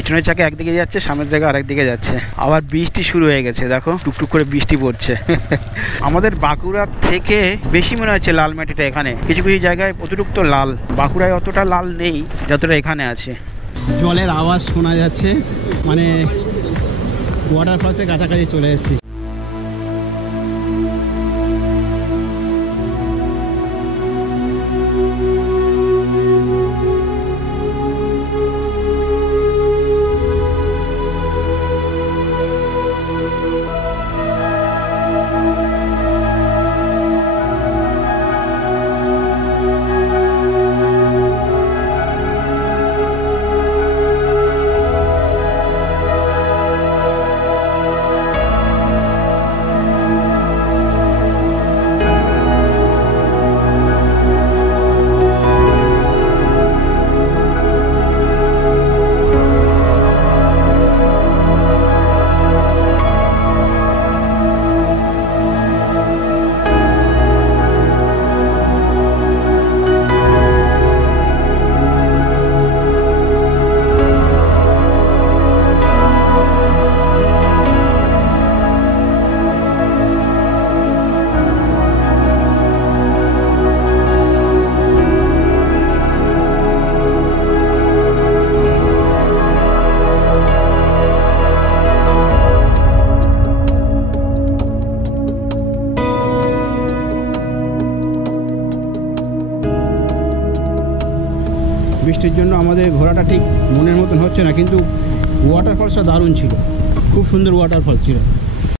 পিছনের চাকা একদিকে যাচ্ছে, সামনের চাকা আরেকদিকে যাচ্ছে। আবার বৃষ্টি শুরু হয়ে গেছে, দেখো টুকটুক করে বৃষ্টি পড়ছে। আমাদের বাঁকুড়া থেকে বেশি মনে হচ্ছে লাল মাটিটা এখানে, কিছু কিছু জায়গায় অতিরিক্ত লাল। বাঁকুড়ায় অতটা লাল নেই যতটা এখানে আছে। জলের আওয়াজ শোনা যাচ্ছে, মানে ওয়াটারফলসের কাছাকাছি চলে এসেছি। বৃষ্টির জন্য আমাদের ঘোরাটা ঠিক মনের মতন হচ্ছে না, কিন্তু ওয়াটারফলসটা দারুণ ছিল, খুব সুন্দর ওয়াটারফল ছিল।